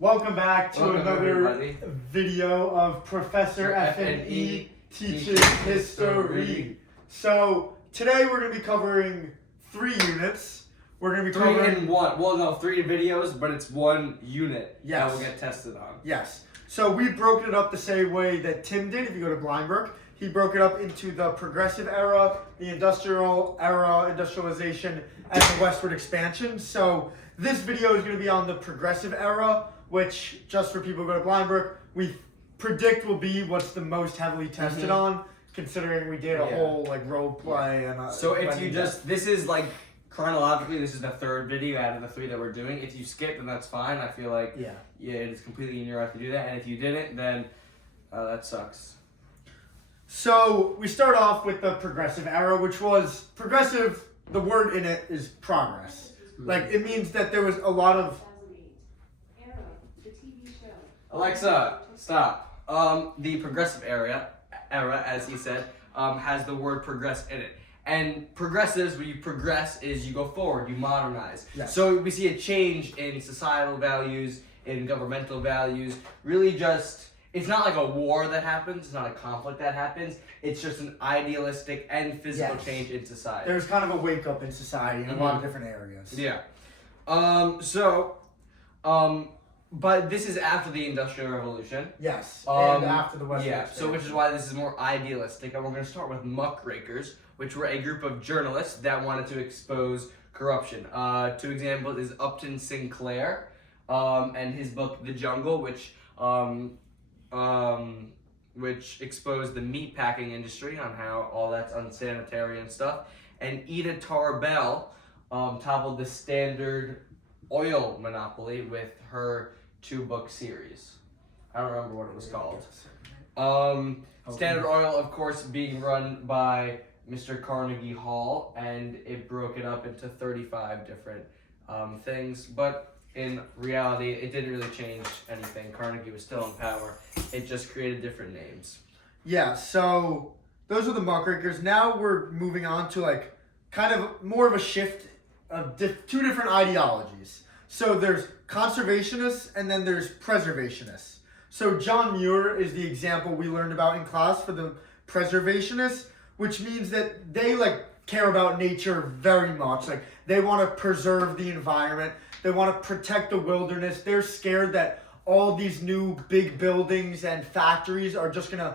Welcome back to Welcome, another everybody. video of Professor FNE teaches history. So today we're going to be covering 3 units. We're going to be Three covering in one. Well, no, 3 videos, but it's 1 unit Yes. that will get tested on. Yes. So we've broken it up the same way that Tim did. If you go to Blindbrook, he broke it up into the progressive era, the industrial era, industrialization, and the westward expansion. So this video is going to be on the progressive era, which, just for people who go to Blindbrook, we predict will be what's the most heavily tested on, considering we did a whole like role play and. So if you just, this is like chronologically, this is the 3rd video out of the 3 that we're doing. If you skip, then that's fine. I feel like it is completely in your right to do that. And if you didn't, then that sucks. So we start off with the progressive era, which was progressive. The word in it is progress. Like it means that there was a lot of. Alexa, stop. The progressive era, as he said, has the word progress in it. And progressives, when you progress, is you go forward, you modernize. Yes. So we see a change in societal values, in governmental values. Really just, it's not like a war that happens, it's not a conflict that happens. It's just an idealistic and physical change in society. There's kind of a wake up in society in a lot of different areas. Yeah. But this is after the Industrial Revolution. Yes. And after the Western Yeah, Expansion. so which is why this is more idealistic. And we're going to start with muckrakers, which were a group of journalists that wanted to expose corruption. 2 examples is Upton Sinclair and his book The Jungle, which exposed the meatpacking industry on how all that's unsanitary and stuff. And Ida Tarbell toppled the Standard Oil monopoly with her 2-book series. I don't remember what it was called. Standard Oil, of course, being run by Mr. Carnegie Hall, and it broke it up into 35 different things. But in reality, it didn't really change anything. Carnegie was still in power. It just created different names. Yeah, so those are the muckrakers. Now we're moving on to like kind of more of a shift of 2 different ideologies. So there's conservationists and then there's preservationists. So John Muir is the example we learned about in class for the preservationists, which means that they like care about nature very much. Like they want to preserve the environment. They want to protect the wilderness. They're scared that all these new big buildings and factories are just going to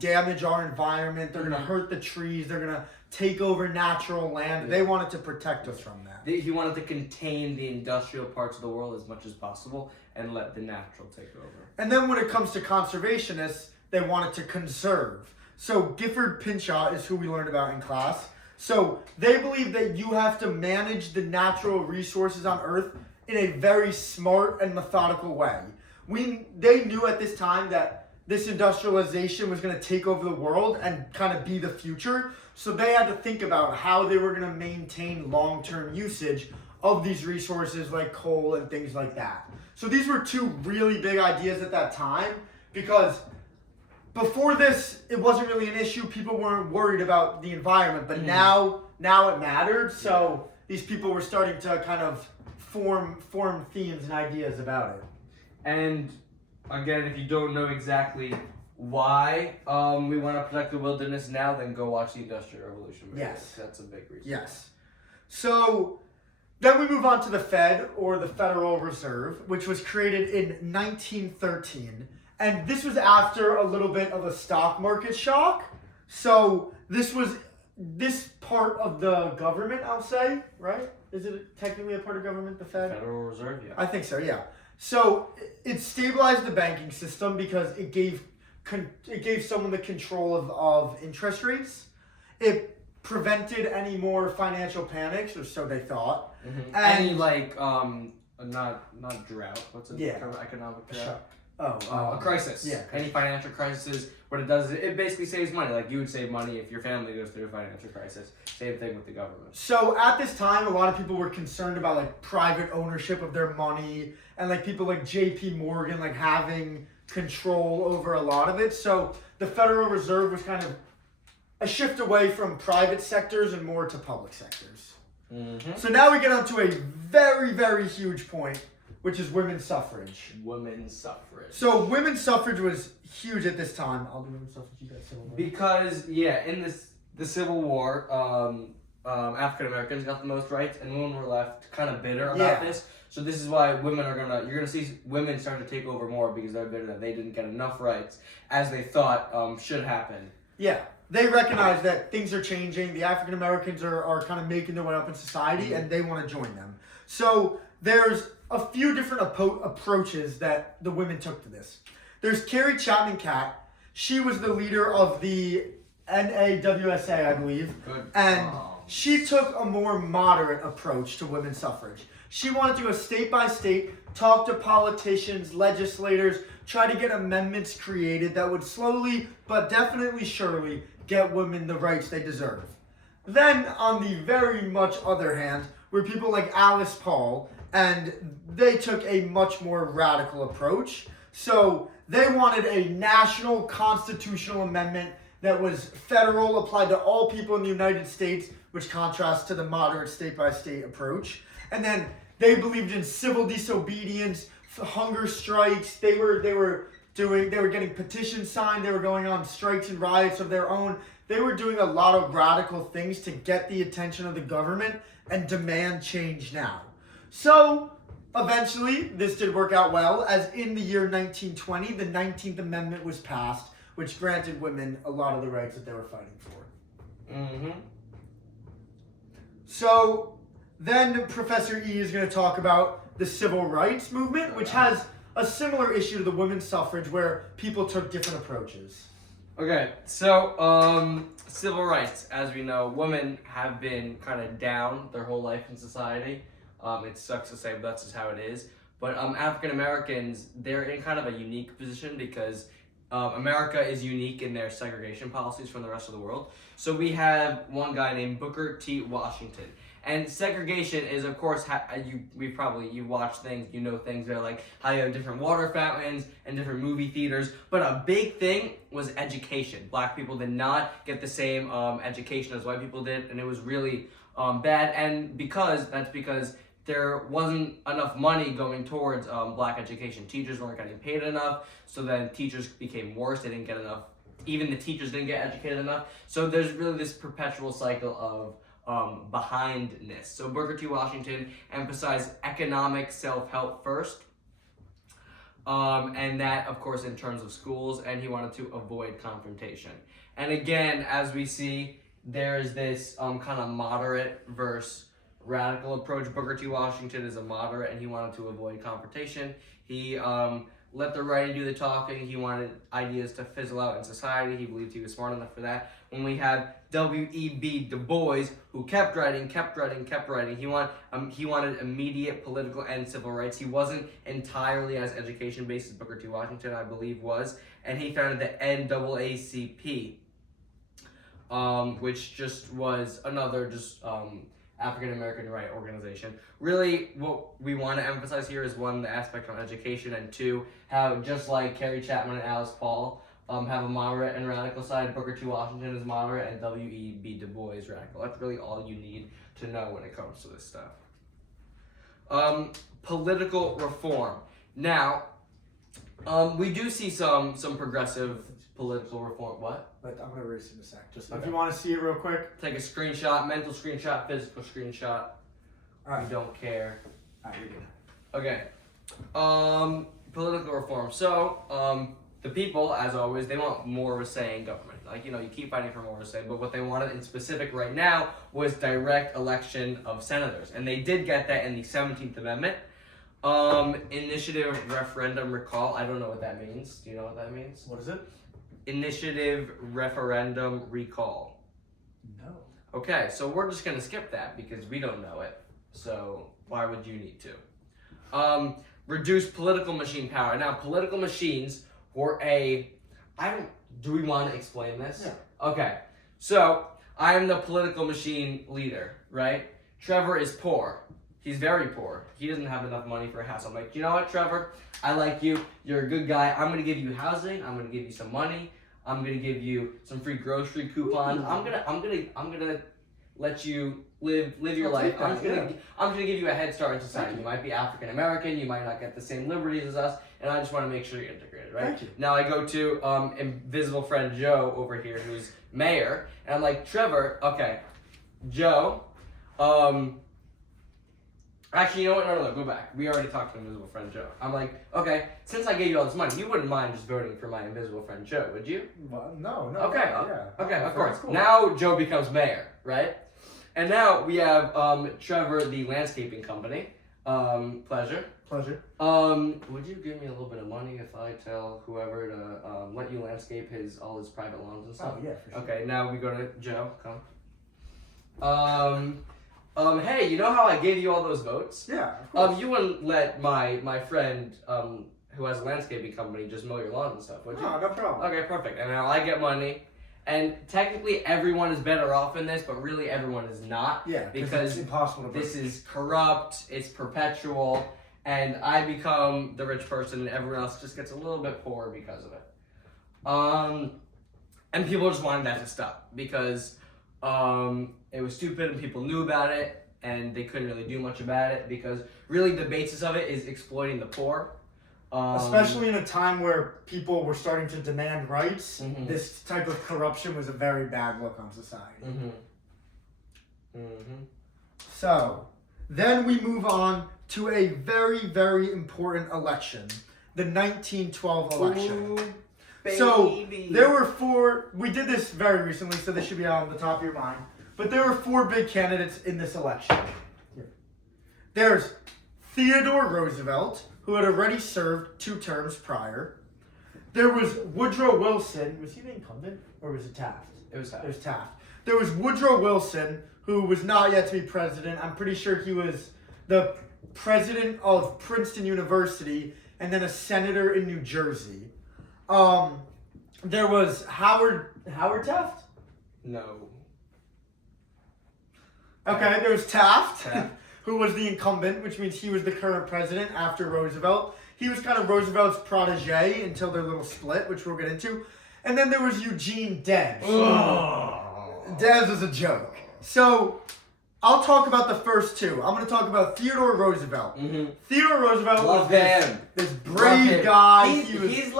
damage our environment. They're going to hurt the trees. They're going to take over natural land. They wanted to protect us from that. He wanted to contain the industrial parts of the world as much as possible and let the natural take over. And then when it comes to conservationists, they wanted to conserve. So Gifford Pinchot is who we learned about in class. So they believe that you have to manage the natural resources on Earth in a very smart and methodical way. They knew at this time that this industrialization was going to take over the world and kind of be the future. So they had to think about how they were going to maintain long-term usage of these resources like coal and things like that. So these were 2 really big ideas at that time, because before this, it wasn't really an issue. People weren't worried about the environment, but now it mattered. So these people were starting to kind of form themes and ideas about it. And again, if you don't know exactly why we want to protect the wilderness now, then go watch the Industrial Revolution video. Yes. That's a big reason. Yes. So then we move on to the Fed, or the Federal Reserve, which was created in 1913. And this was after a little bit of a stock market shock. So this part of the government, I'll say, right? Is it technically a part of government, the Fed? Federal Reserve, yeah. I think so, yeah. So it stabilized the banking system because it gave someone the control of interest rates. It prevented any more financial panics, or so they thought. And any like not drought. What's it? Yeah. Economic drought. A crisis. Yeah. Any financial crisis. What it does is it basically saves money. Like you would save money if your family goes through a financial crisis. Same thing with the government. So at this time, a lot of people were concerned about like private ownership of their money, and like people like J.P. Morgan like having control over a lot of it. So the Federal Reserve was kind of a shift away from private sectors and more to public sectors. So now we get on to a very, very huge point, which is women's suffrage. Women's suffrage. So women's suffrage was huge at this time. I'll do women's suffrage. You guys civil rights. Because in the Civil War, African Americans got the most rights, and women were left kind of bitter about this. So this is why you're gonna see women start to take over more because they're bitter that they didn't get enough rights as they thought should happen. Yeah, they recognize that things are changing. The African Americans are kind of making their way up in society, and they want to join them. So there's a few different approaches that the women took to this. There's Carrie Chapman Catt. She was the leader of the NAWSA, I believe, and she took a more moderate approach to women's suffrage. She wanted to go state by state, talk to politicians, legislators, try to get amendments created that would slowly but definitely surely get women the rights they deserve. Then, on the very much other hand, were people like Alice Paul, and they took a much more radical approach. So they wanted a national constitutional amendment that was federal, applied to all people in the United States, which contrasts to the moderate state-by-state approach. And then they believed in civil disobedience, hunger strikes. They were getting petitions signed. They were going on strikes and riots of their own. They were doing a lot of radical things to get the attention of the government and demand change now. So eventually, this did work out well, as in the year 1920, the 19th Amendment was passed, which granted women a lot of the rights that they were fighting for. Mm-hmm. So then Professor E is going to talk about the civil rights movement, which has a similar issue to the women's suffrage, where people took different approaches. Okay, so civil rights, as we know, women have been kind of down their whole life in society. It sucks to say, but that's just how it is. But African Americans, they're in kind of a unique position because America is unique in their segregation policies from the rest of the world. So we have one guy named Booker T. Washington. And segregation is, of course, you watch things, you know things. They're like how you have different water fountains and different movie theaters. But a big thing was education. Black people did not get the same education as white people did, and it was really bad. And because there wasn't enough money going towards black education. Teachers weren't getting paid enough, so then teachers became worse. They didn't get enough. Even the teachers didn't get educated enough. So there's really this perpetual cycle of behindness. So Booker T. Washington emphasized economic self-help first, and that, of course, in terms of schools, and he wanted to avoid confrontation. And again, as we see, there's this kind of moderate versus radical approach. Booker T. Washington is a moderate, and he wanted to avoid confrontation. He let the writing do the talking. He wanted ideas to fizzle out in society. He believed he was smart enough for that. When we have W.E.B. Du Bois, who kept writing. He wanted immediate political and civil rights. He wasn't entirely as education-based as Booker T. Washington, I believe, was. And he founded the NAACP, which just was another African American right organization. Really, what we want to emphasize here is one, the aspect on education, and two, how just like Carrie Chapman and Alice Paul have a moderate and radical side, Booker T. Washington is moderate, and W.E.B. Du Bois is radical. That's really all you need to know when it comes to this stuff. Political reform. Now, we do see some progressive political reform. What? But I'm going to erase it in a sec. Just if you want to see it real quick. Take a screenshot, mental screenshot, physical screenshot. All right. We don't care. All right, you're good. Okay. Political reform. So, the people, as always, they want more of a say in government. Like, you keep fighting for more of a say, but what they wanted in specific right now was direct election of senators. And they did get that in the 17th Amendment. Initiative referendum recall. I don't know what that means. Do you know what that means? What is it? Initiative referendum recall. No. Okay, so we're just going to skip that because we don't know it. So why would you need to? Reduce political machine power. Now, political machines were do we want to explain this? Yeah. Okay, so I am the political machine leader, right? Trevor is poor. He's very poor. He doesn't have enough money for a house. I'm like, you know what, Trevor? I like you. You're a good guy. I'm gonna give you housing. I'm gonna give you some money. I'm gonna give you some free grocery coupons. I'm gonna let you live your life. Okay, I'm just gonna give you a head start in society. You might be African American, you might not get the same liberties as us, and I just want to make sure you're integrated, right? Thank you. Now I go to invisible friend Joe over here, who's mayor, and I'm like, Trevor, okay, Joe, actually, you know what? No, go back. We already talked to invisible friend Joe. I'm like, okay, since I gave you all this money, you wouldn't mind just voting for my invisible friend Joe, would you? Well, no. Okay, Yeah. okay, of course. Cool. Now Joe becomes mayor, right? And now we have Trevor, the landscaping company. Pleasure. Would you give me a little bit of money if I tell whoever to let you landscape all his private lawns and stuff? Oh yeah, for sure. Okay, now we go to Joe. Come. Hey, you know how I gave you all those votes? Yeah, of course. You wouldn't let my friend who has a landscaping company just mow your lawn and stuff, would you? No problem. Okay, perfect. And now I get money. And technically everyone is better off in this, but really everyone is not. Yeah, because it's impossible to this is corrupt, it's perpetual, and I become the rich person and everyone else just gets a little bit poorer because of it. And people just wanted that to stop because it was stupid and people knew about it and they couldn't really do much about it because really the basis of it is exploiting the poor. Especially in a time where people were starting to demand rights, Mhm. this type of corruption was a very bad look on society. So, then we move on to a very, very important election, the 1912 election. Ooh, So, baby. there were we did this very recently, so this should be on the top of your mind, but there were 4 big candidates in this election. There's Theodore Roosevelt, who had already served 2 terms prior. There was Woodrow Wilson. Was he the incumbent or was it Taft? It was Taft. It was Taft. There was Woodrow Wilson, who was not yet to be president. I'm pretty sure he was the president of Princeton University and then a senator in New Jersey. There was Howard Taft. No. Okay, there was Taft. Taft. Who was the incumbent, which means he was the current president after Roosevelt. He was kind of Roosevelt's protege until their little split, which we'll get into. And then there was Eugene Debs. Debs was a joke. So, I'll talk about the first 2. I'm going to talk about Theodore Roosevelt. Mm-hmm. Theodore Roosevelt Love was him. this brave guy. He's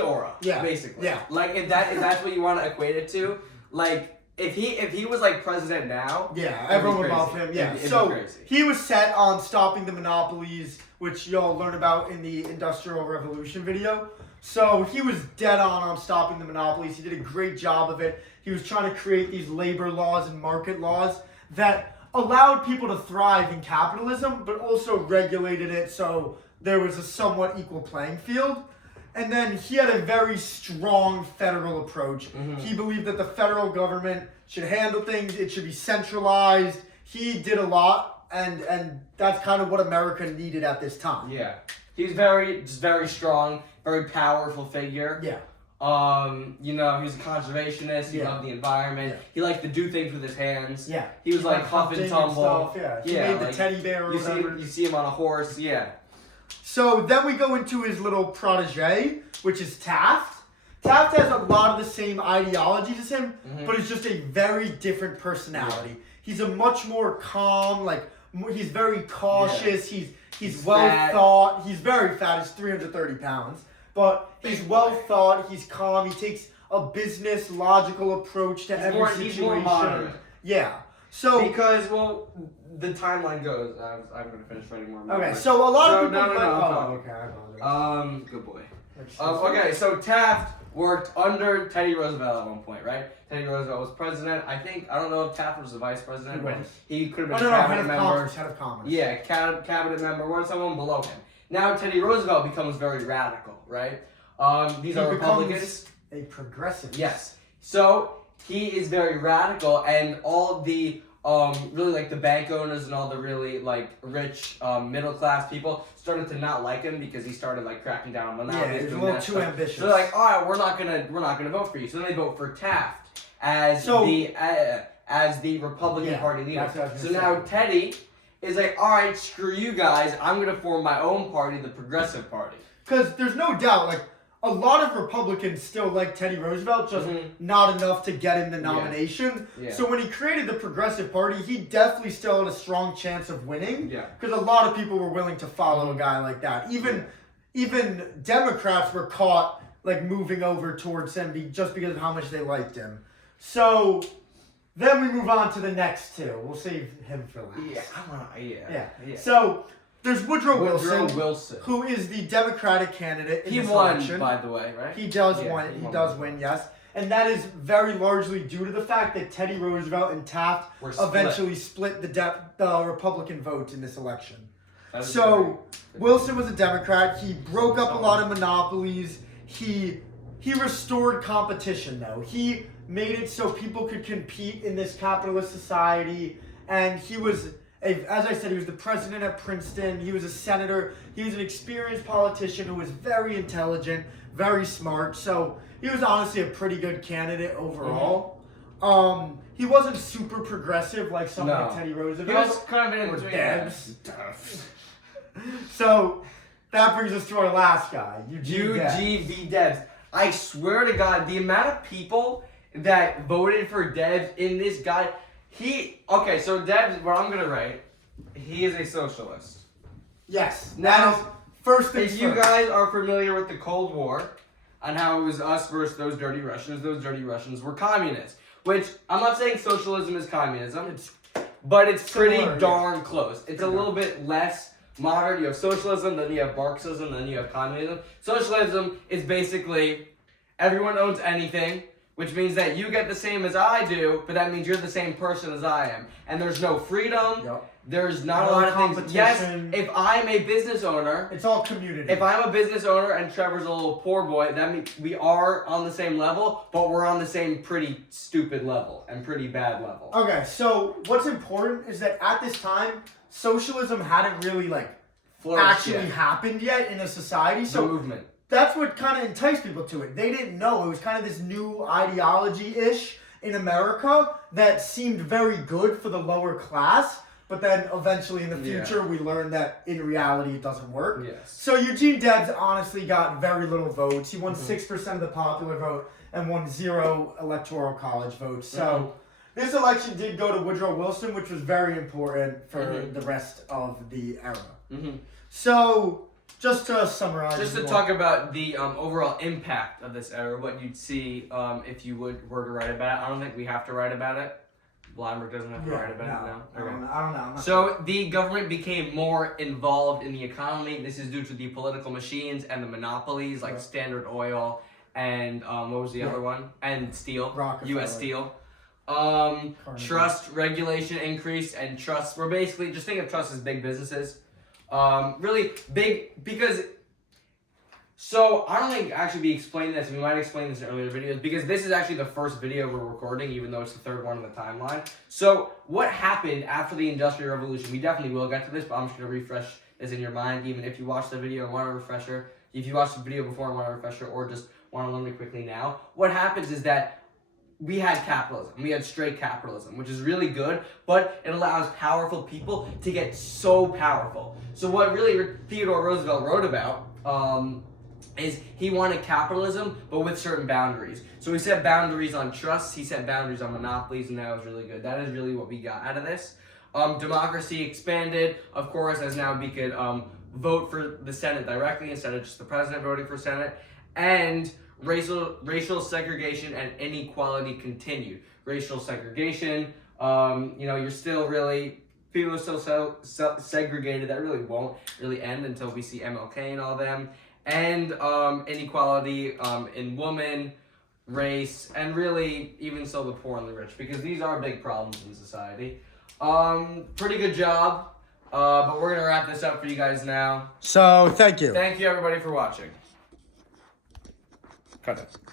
aura. Yeah. Basically. Yeah. Like if that's what you want to equate it to, like if he was like president now. Yeah, everyone would love him. Yeah. It'd be So crazy. he was set on stopping the monopolies, which y'all learn about in the Industrial Revolution video. So he was dead on stopping the monopolies. He did a great job of it. He was trying to create these labor laws and market laws that allowed people to thrive in capitalism, but also regulated it so there was a somewhat equal playing field. And then he had a very strong federal approach. Mhm. He believed that the federal government should handle things, it should be centralized. He did a lot, and that's kind of what America needed at this time. Yeah. He was very strong, very powerful figure. Yeah. He was a conservationist. He Yeah. loved the environment. Yeah. He liked to do things with his hands. Yeah. He was like went huff and hunting tumble. stuff, yeah. He made the like, teddy bear or whatever. you see him on a horse. Yeah. So then we go into his little protege, which is Taft. Taft has a lot of the same ideologies as him, Mhm. but it's just a very different personality. He's a much more calm, he's very cautious. He's well fat. thought. He's very fat. He's 330 pounds, but he's Big well boy. thought. He's calm. He takes a business logical approach to every situation. He's more moderate. Yeah. So Because the timeline goes. I'm gonna finish writing more. okay. So a lot So, of people. no, Oh, okay. I apologize. Good boy. Okay, so Taft worked under Teddy Roosevelt at one point, right? Teddy Roosevelt was president. I don't know if Taft was the vice president, He but was. he could Oh, have been no, a head cabinet of member. commerce. Head of commerce. Yeah, cabinet member or someone below him. Now Teddy Roosevelt becomes very radical, right? These He are becomes Republicans. a progressive. Yes. So he is very radical, and all of the really like the bank owners and all the really like rich middle class people started to not like him because he started like cracking down on Yeah, monopolies. he's a doing little that too stuff. ambitious. So they're like, all right, we're not gonna vote for you. So then they vote for Taft as the Republican Yeah, Party leader. that's what I was So gonna now Teddy is like, all right, screw you guys. I'm gonna form my own party, the Progressive Party. Because there's no doubt, a lot of Republicans still like Teddy Roosevelt, just not enough to get him the nomination. Yeah. So when he created the Progressive Party, he definitely still had a strong chance of winning. Yeah. Because a lot of people were willing to follow a guy like that. Even Democrats were caught like moving over towards him just because of how much they liked him. So then we move on to the next two. We'll save him for last. Yeah. So there's Woodrow Wilson, Wilson. who is the Democratic candidate in He this won, election. by the way, right? He does Yeah, win. he He won. does win, yes. And that is very largely due to the fact that Teddy Roosevelt and Taft Were split. eventually split the Republican vote in this election. That is So very- Wilson was a Democrat. He broke up a lot of monopolies. He restored competition, though. He made it so people could compete in this capitalist society. And he was, as I said, he was the president at Princeton. He was a senator. He was an experienced politician who was very intelligent, very smart. So he was honestly a pretty good candidate overall. He wasn't super progressive like someone like Teddy He Roosevelt. was kind of in Or between. Debs. So that brings us to our last guy, Eugene Debs. UGV Debs. I swear to God, the amount of people that voted for Debs in this guy, okay, so Debs, what I'm gonna write, he is a socialist. Yes. Now, That is first things If you first. guys are familiar with the Cold War and how it was us versus those dirty Russians were communists. Which, I'm not saying socialism is communism, but it's pretty Similar, yeah. darn close. It's a Pretty little bit less modern. You have socialism, then you have Marxism, then you have communism. Socialism is basically everyone owns anything, which means that you get the same as I do, but that means you're the same person as I am. And there's no freedom. Yep. There's not No a lot of things. Yes, competition. if I'm a business owner, It's all community. if I'm a business owner and Trevor's a little poor boy, that means we are on the same level, but we're on the same pretty stupid level and pretty bad level. Okay, so what's important is that at this time, socialism hadn't really Flourished actually yet. happened yet in a society. The So movement. that's what kind of enticed people to it. They didn't know. It was kind of this new ideology-ish in America that seemed very good for the lower class, but then eventually in the Yeah. future we learned that in reality it doesn't work. Yes. So Eugene Debs honestly got very little votes. He Mm-hmm. won 6% of the popular vote and won 0 electoral college votes. So Mm-hmm. this election did go to Woodrow Wilson, which was very important for Mhm. the rest of the era. Mm-hmm. So just to summarize, Just to talk about the overall impact of this era, what you'd see if you were to write about it. I don't think we have to write about it. Blomberg doesn't have to write about it now. I don't know. I'm not So the government became more involved in the economy. This is due to the political machines and the monopolies like Right. Standard Oil and what was the other one? And steel, Rockefeller. U.S. Steel. Carnegie. Trust regulation increased, and trusts were basically, just think of trusts as big businesses. Really big because. So I don't think actually we explained this. We might explain this in earlier videos because this is actually the first video we're recording, even though it's the third one in the timeline. So what happened after the Industrial Revolution? We definitely will get to this, but I'm just gonna refresh this in your mind. Even if you watched the video and want a refresher, if you watched the video before and want a refresher, or just want to learn it quickly now, what happens is that we had capitalism. We had straight capitalism, which is really good, but it allows powerful people to get so powerful. So what really Theodore Roosevelt wrote about is he wanted capitalism, but with certain boundaries. So he set boundaries on trusts, he set boundaries on monopolies, and that was really good. That is really what we got out of this. Democracy expanded, of course, as now we could vote for the Senate directly instead of just the president voting for Senate. And racial segregation and inequality continued. Racial segregation, you're still really, people are still so segregated that really won't really end until we see MLK and all them. And inequality in women, race, and really even so the poor and the rich, because these are big problems in society. Pretty good job, but we're gonna wrap this up for you guys now. So thank you. Thank you everybody for watching. Cut it.